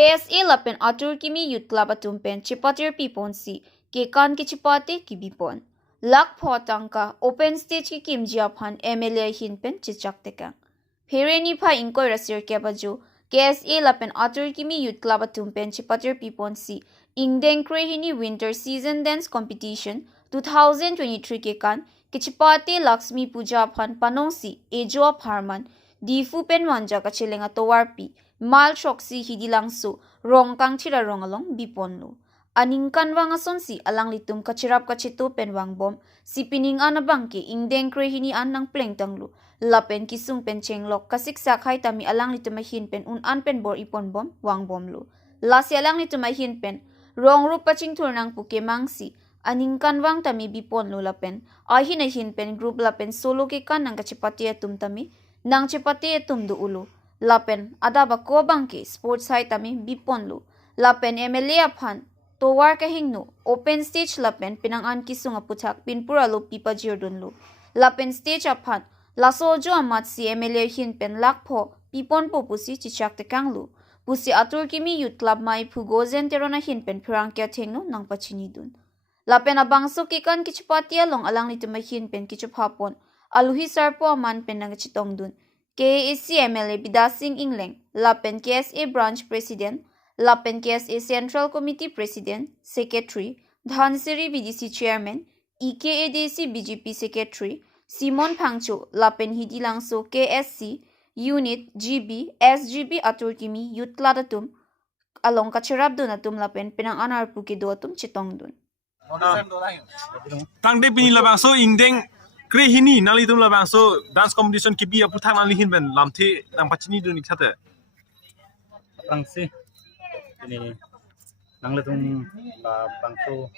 KSA lapen atur kimi youth club atumpen chipatir pipon si kekan ki chipate ki bipon. Lak photangka open stage ki kimjia phan MLA hinpen chichak teka. Phereni pha inkoi rasir kebaju KSA lapen atur kimi youth club atumpen chipatir pipon si ingdeng krehini winter season dance competition 2023 kekan kichipate Lakshmi Puja phan panong si ejo pharman difu pen wanja ka chilenga towarpi mal shoksi hidilangsu rong kangchira rongalong biponlu aningkan wangason si alang litum kachirap kachitu penwang bom si pining anabangke ingdeng krehini anang plengtanglu lapen kisung pen chenglok kasik sakhai tami alang litum hin pen un an pen bor ipon bom wang bomlu lasi alang litum hin pen rong rup paching thurnang puke mangsi aningkan wang tami biponlu lapen ahin hin pen group lapen solo ke kan nang kachipati tum tami nang chipati tum du ulu lapen adaba ko bangke sports hai tami biponlu lapen MLA aphan towar ka hingnu open stage lapen pinangan kisunga puthak pinpura lo pipa jirdunlu lapen stage aphan laso jo amat si MLA hin pen lakpho pipon po pusi chichak tekanglu pusi atur kimi youth club mai phugozen terona hin pen phirangkya thengnu nang pachini dun lapen abangso kikan kichpatia long alang lituma hin pen kichuphapon aluhi sarpo man pen nang chitong dun KSA MLA Bidasing Ingleng lapen KSA branch president lapen KSA Central Committee President, Secretary, Dhansiri BDC Chairman, EKADC BGP Secretary, Simon Pangcho, lapen hidilangso KSC, Unit, GB, SGB Aturkimi, Youth Ladatum, along kacharab donatum lapen pinang anarpu ke doatum chitong dun. Tangde pini labangso ingdeng krehini nalitum labangso dance competition kibi aputhang nalihin ben lamthe nang pachini dun ikhate. Tangsi ini nangletum la bangso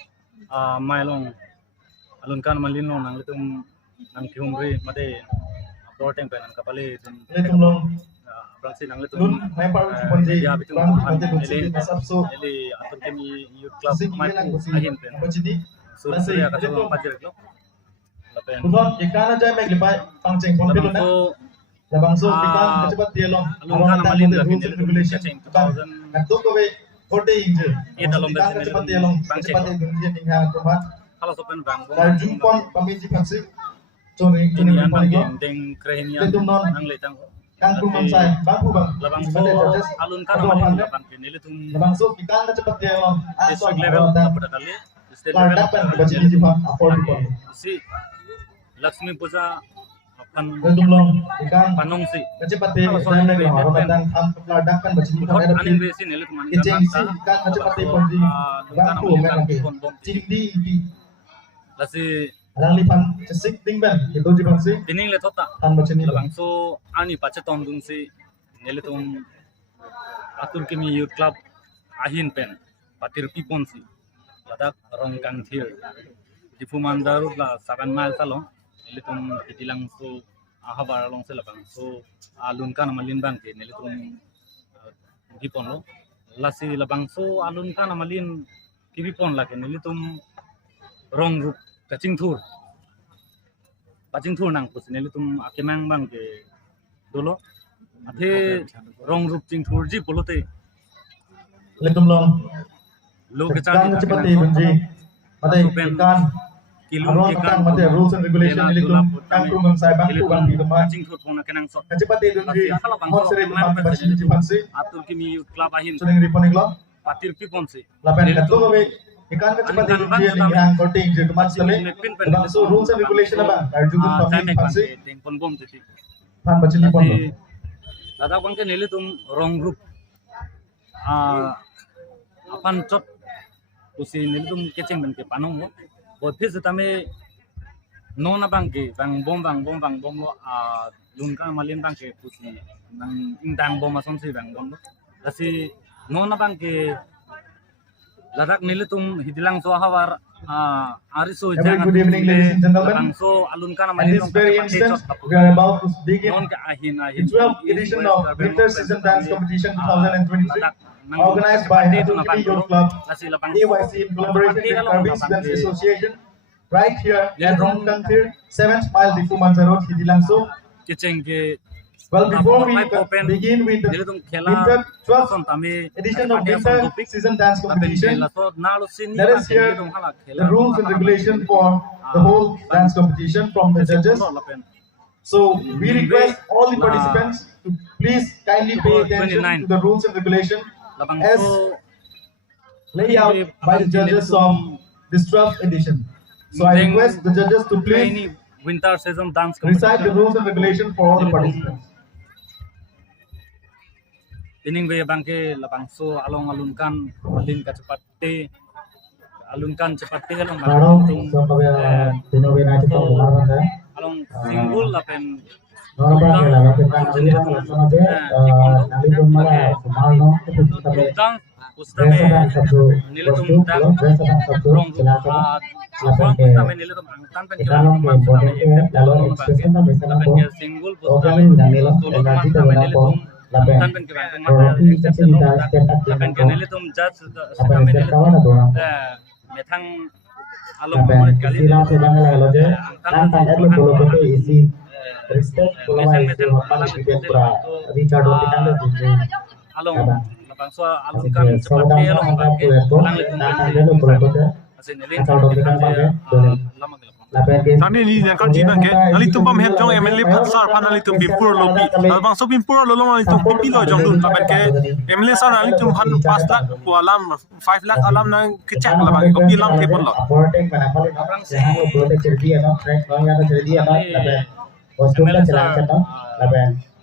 mailong alunkan malino nangletum nang kiumri mate proteng pen kapale letum long bangsi nangletum ya bitum ele atur kemi youth club mai ahin pen surya kaso pajer lo lapen bukan ikana jay meglipai pangcheng pon pilon na labangso bikan kecepat dia long alunkan malin la regulation 2000 Nagdo ko be 40 inch. Dalom Bikan kecepat dia long kecepat dia dunia tinggal tempat. kalau sopen bang Dari jumpon pamiji paksi. Curi ini jumpon anang itu. deng krehini Letum non nang letang kan kurman saya bangku bang. labang Sebagai judges. alunkan malin labang nilitum Labangso bikan kecepat dia long. district level pada kali state level Dapat baca di jimat afford pon. si Lakshmi Puja akan Letum long bikan panong si kecepat dia dan lagi orang datang tham dapat baca di hot ada aning besi nilitum aning Kecing si kan kecepat dia pon di bangku kan lagi. Cindi di lasi Adang lipan cesik tingben itu di bangsi dining le tota tan baca ni labang so ani pache tondung si nilitum atur kimi youth club ahin pen patir pipon si ladak rongkang thir di Fumandaru la 7 mile talong nilitum hitilang so ahabar long se labang so alunkan malin bang ke nilitum pipon lo lasi labang so alunkan malin kibipon la ke nilitum rong rup kacing thur nang pus nilitum akemang bang ke dolo ate rong rup cing thur ji polote letum long lo kan kecang cepat di bunji mate ikan kilung aron kan mate rules and regulation letum kan kurman saya bangku bang di tempat kacing thur pona kenang so cepat di bunji hot seri tempat baca di bangsi atur kimi youth club ahin sudah ripon iglo patir pipon si lapen katu ko ikan cepat di bunji yang hang coating di tempat sele bangso rules and regulation apa dari juga pamit bangsi pon bom titi tan baca di pon dadak bangke nilitum rong group apan chot pusi nilitum keceng ben ke panong mo bot phis tame nona bangke bang bom lo lunka malin bangke pusi nang indang bom ason si bang bom lasi nona bangke ladak nilitum hidilang so hawar ariso Very good evening, ladies and gentlemen. so alunkan At malin this very instant, we are about to begin non ka ahin the 12th edition of Winter Season Dance Competition 2023, organized by Aturkimi Youth Club, AYC in collaboration with Karbis Dance Association, right here at Rongkangthir, 7th Mile Difu Mansa Road, Hidilangso. keceng ke Well, before we open begin with the nele tum khela winter 12th son tami edition of winter season dance competition, let us hear the rules and regulation for the whole dance competition from the judges. So we request all the participants to please kindly pay attention to the rules and regulation as laid out by the judges of this 12th edition. So I request the judges to please winter season dance recite the rules and regulation for all the participants. Tining be bangke labangso along alunkan alin ka cepate alunkan cepate along along single lapen Tani ni yang kau jiban ke, nali tumpam head jong MLA pasar pan nali tum bimpur lopi, bang so bimpur lolo nali tum pipi lo jong dun, laban ke MLA sar nali tum han 5 lakh ku alam 5 lakh alam nang kecak labang kopi lam ke pun lo.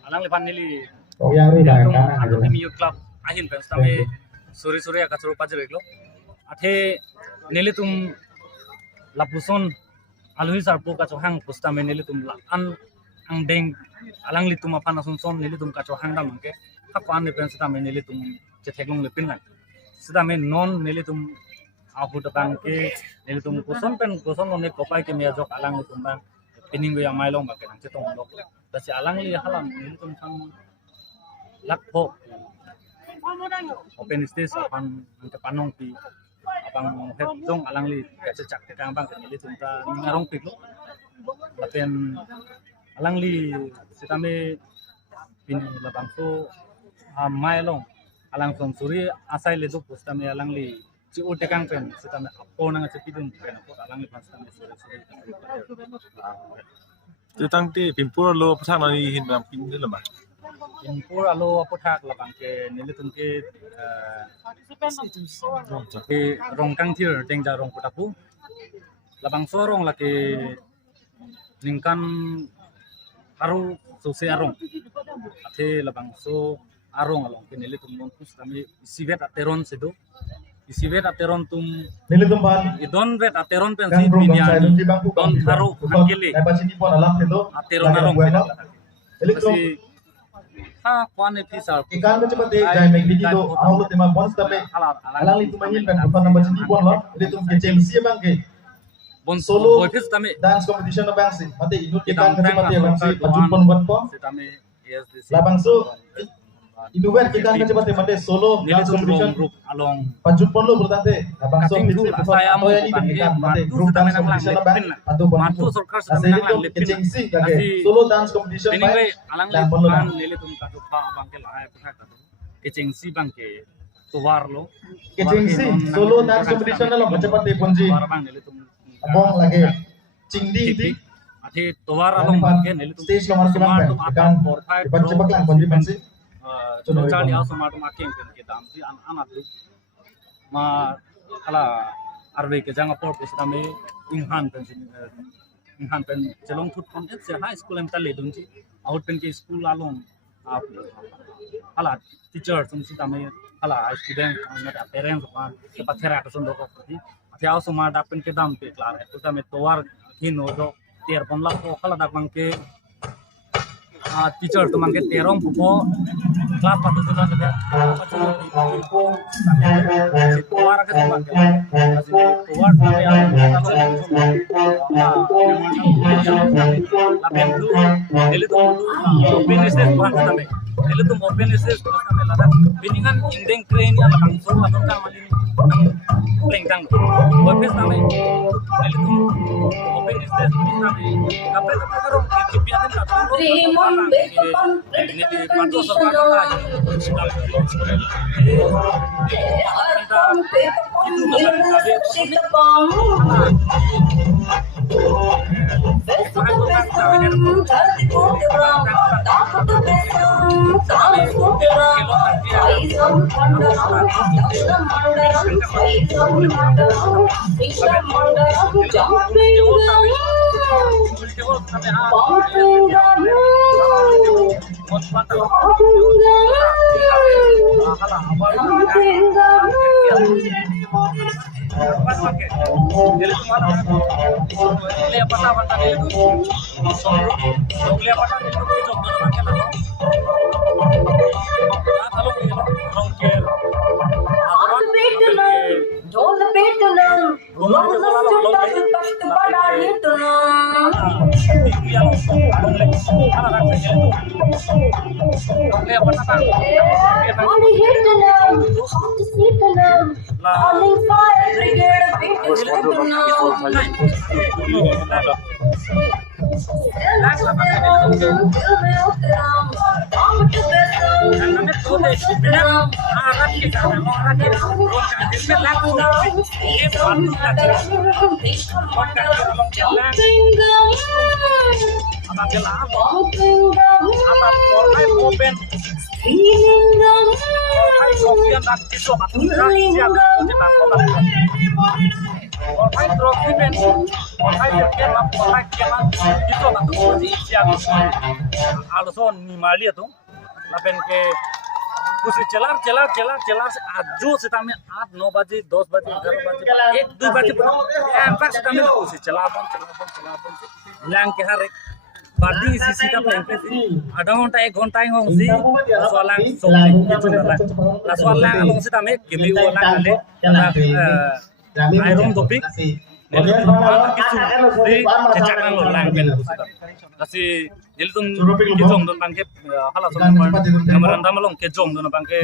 Alang lepan nili Oh, mi club ahin pen stame sore ka churu pajre glo athe nili tum lapuson alui sarpo ka chohang pustame nili tum la an ang deng alang li tum apana son nili tum ka chohang dam ke hakwan ne pen stame nili tum che theglong le pin la stame non nili tum ahu ta bang ke nili tum koson ne kopai ke me jok alang li tum bang pining go yang mai long ba ke nang che tong lo ta si alang li halam nili tum sang lakpo open stage apan ang panong pi apang het dong alang li cecak ke kang bang nili tum ta ngarong pi lo lapen alang li sitame pin labang so mai long alang son suri asai le duk postame alang li ci o tekang pen sitame apo nang cepidum pen ko alang li pas tame suri Tentang ti bimpur lo pasang nali hin bang pin ni lemah. Impur alo apothak labang ke nili tum ke rongkang thir tengja rong potapu labang sorong la ke ningkan haru sose arong athe labang so arong along ke nili tum mon pus kami sivet ateron sedo isivet ateron tum nili tum ban idon vet ateron pen si biniani don haru hangkele ateron arong Elektron ha kwane pisar ikan ko cepat deh jai meg digi do ahlo tema bonus tapi alang li tumahin kan bukan number sini pun lo jadi tum ke Chelsea bang ke bon solo boy fis tame dance competition na bang si mate inut ikan ko cepat deh bang si pajun pun buat po tame yes la bang so inuver ikan ko cepat deh mate solo dance competition group along pajun pun lo bertante la bang so saya mau ikan mate group dance competition na bang padu matu sarkar sa asli nang to lepin ke Chelsea kage solo dance competition ini ba alang dan pun lo lepan lele tum ka tu pa bang ke lae puthak ka ke chengsi bang ke tuwar lo ke Chelsea solo dance competition na lo cepat deh punji tuwar bang lele tum abong lagi cingdi di ate tuwar along bang ke lele tum stage nomor smart 9 tum ikan akan 4 5 cepat lang punji pensi chali aso smart tum aking pen ke dam si an atu ma ala arbe ke jang por pus tame inghan pen chelong thut kon se high school em tale dun chi out pen ke school along ala teacher tum si tame ala student na parents pa ke pathera ka sondo ko ti athia aso ma da pen ke dam pe klar tu tame towar hin ho do ter pon la ko kala dak bang ke teacher tu mangke terong pupo kelas patu tu kan ada keluar ke tempat keluar sampai lapen tu dulu itu bisnis bukan sampai nele tum open is kami lada biningan indeng crane ya lakang so atong kang malin nang lengtang office nami nele tum open is kami kapre karo kipiaten ka ini di pato sarta Alson ni malia tu, lapen ke कुछ चला से आजो से तामे 8 9 बजे 10 बजे 11 बजे 1 2 बजे एम्पैक्ट से तामे कुछ चला लैंग के हर एक बादी सीसी का प्लान पे आधा घंटा 1 घंटा ही होंगी सोलांग ला सोलांग लोग से तामे केमी वाला ले iron topic cecakan lo langgen kasi jadi tum kijong don bangke hala so gambaran tamalong kijong don bangke